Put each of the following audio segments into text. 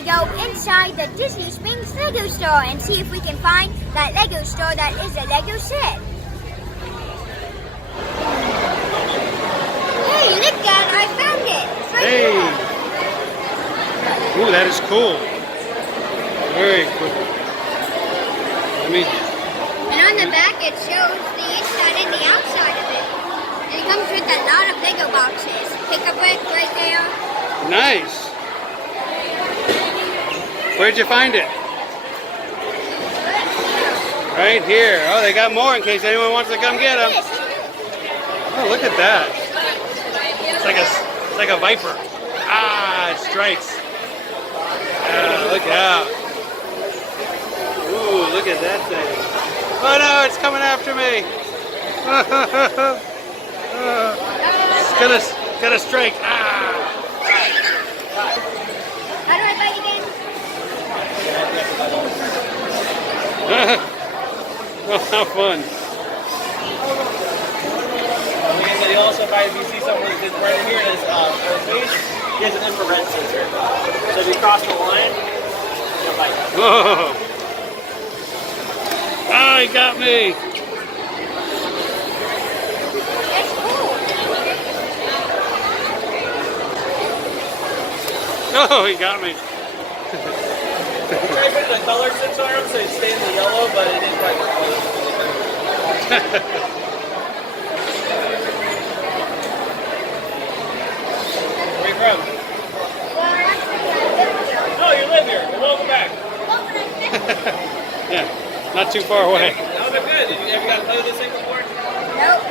to go inside the Disney Springs Lego store and see if we can find that Lego store that is a Lego set. Hey, look, Dad, I found it. It's right Hey. here. Ooh, that is cool. Very cool. And on the back it shows the inside and the outside of it. And it comes with a lot of Lego boxes. Pick a brick right there. Nice. Where'd you find it? Right here. Oh, they got more in case anyone wants to come get them. Oh, look at that. It's like a viper. Ah, it strikes. Look out. Ooh, look at that thing. Oh no, it's coming after me. It's gonna strike. Ah. How do I bite again? Oh, how fun. You also buy, if you see something right here, it has an infrared sensor. So if you cross the line, you'll bite. Whoa. Oh, he got me. That's cool. Oh, he got me. Try putting a color sensor on so it stays in the yellow, but it didn't quite work. Where are you from? No, you live here. Well, welcome back. Yeah, not too far away. That was good. Have you gotten to play with this thing before? Nope.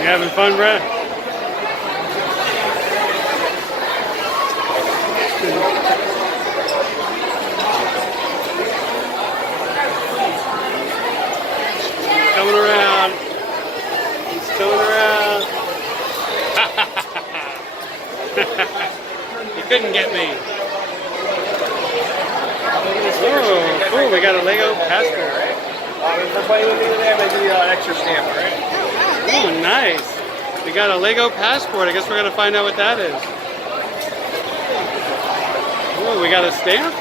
You having fun, Brad? Coming around. He's coming around. You couldn't get me. Oh, cool. We got a Lego passport. If they're playing with me today, I'm going to give you an extra stamp, alright? Oh, nice. We got a Lego passport. I guess we're going to find out what that is. Oh, we got a stamp?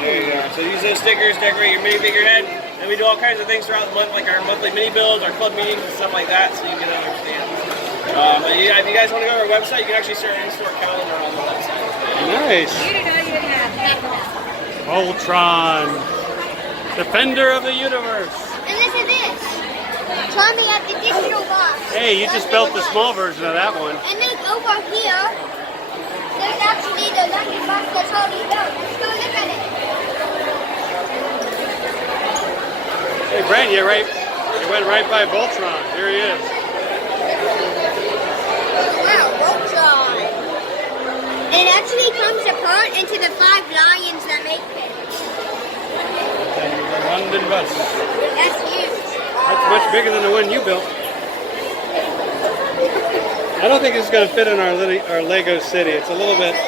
There you go. So use those stickers, decorate your minifigure head, and we do all kinds of things throughout the month, like our monthly mini builds, our club meetings, and stuff like that, so you can understand. But yeah, if you guys want to go to our website, you can actually start an in-store calendar on the website. Nice. Voltron, defender of the universe. And listen to this. Tommy at the digital box. Hey, you just built the small version of that one. And then over here, there's actually the lucky box that's already built. Let's go look at it. Hey, Brent, you went right by Voltron. Here he is. Wow, Voltron. It actually comes apart into the 5 lions that make it. The London bus. That's huge. That's much bigger than the one you built. I don't think it's going to fit in our Lego city. It's a little bit... A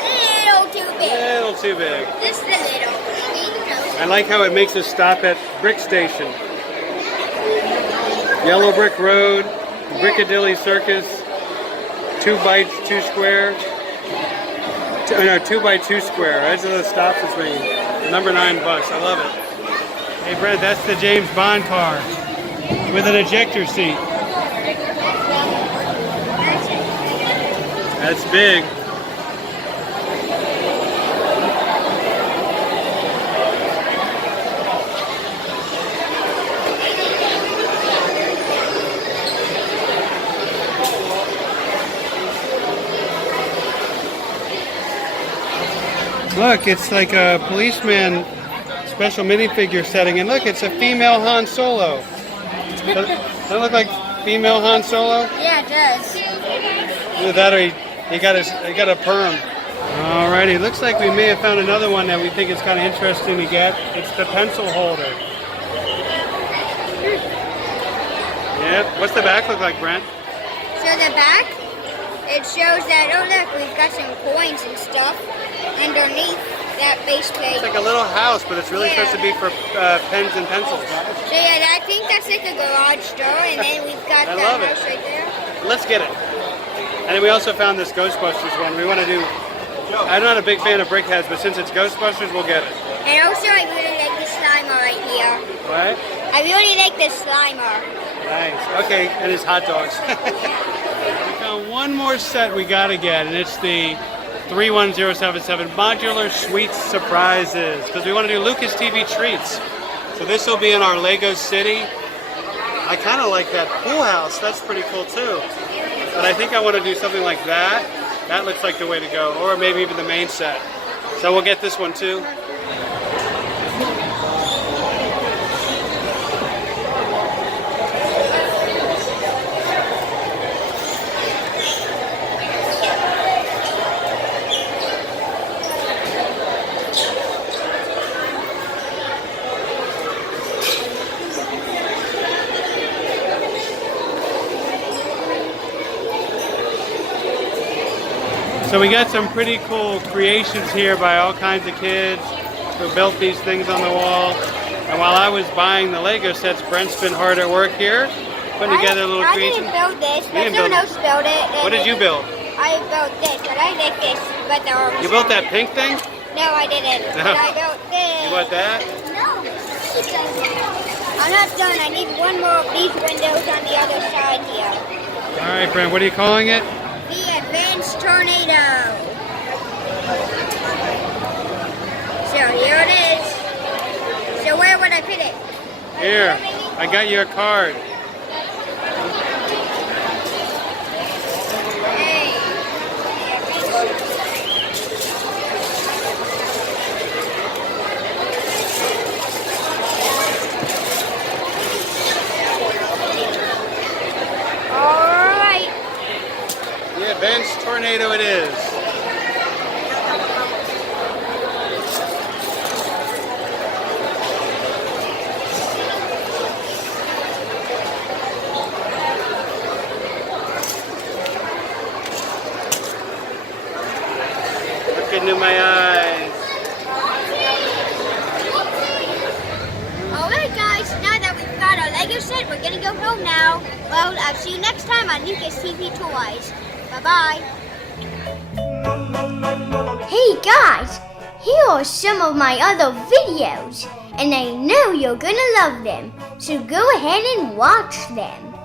little too big. Little too big. Just a little. I like how it makes us stop at Brick Station. Yellow Brick Road, Brickadilly Circus, 2 bites, 2 square. No, 2 by 2 square. Those are the stops between. Number 9 bus. I love it. Hey, Brent, that's the James Bond car with an ejector seat. That's big. Look, it's like a policeman special minifigure setting, and look, it's a female Han Solo. Does that look like female Han Solo? Yeah, it does. Either that or he got a perm. Alrighty, looks like we may have found another one that we think is kind of interesting to get. It's the pencil holder. Yeah, what's the back look like, Brent? So the back, it shows that, oh look, we've got some coins and stuff underneath that base plate. It's like a little house, but it's really supposed to be for pens and pencils. So yeah, I think that's like a garage door, and then we've got I the love house it. right there. Let's get it. And then we also found this Ghostbusters one. We want to do I'm not a big fan of brickheads, but since it's Ghostbusters, we'll get it. And also, I really like the Slimer right here. What? I really like the Slimer. Nice. Okay, and his hot dogs. We found one more set we gotta get, and it's the 31077 Modular Sweet Surprises, because we want to do Lucas TV treats. So this will be in our Lego City. I kind of like that pool house. That's pretty cool too. But I think I want to do something like that. That looks like the way to go, or maybe even the main set. So we'll get this one too. So we got some pretty cool creations here by all kinds of kids who built these things on the wall. And while I was buying the Lego sets, Brent's been hard at work here, putting together little creations. I didn't build this, but someone else built it. What did you build? I built this, but I like this. But you built that pink thing? No, I didn't. No. But I built this. You bought that? No. I'm not done. I need one more of these windows on the other side here. All right, Brent, what are you calling it? The Advanced Tornado. So here it is. So where would I put it? Here, I got you a card. Hey. All right. The Advanced Tornado it is. Look into my eyes. Alright guys, now that we've got our Lego set, we're gonna go home now. Well, I'll see you next time on Lucas TV Toys. Bye-bye. Hey guys, here are some of my other videos, and I know you're gonna love them, so go ahead and watch them.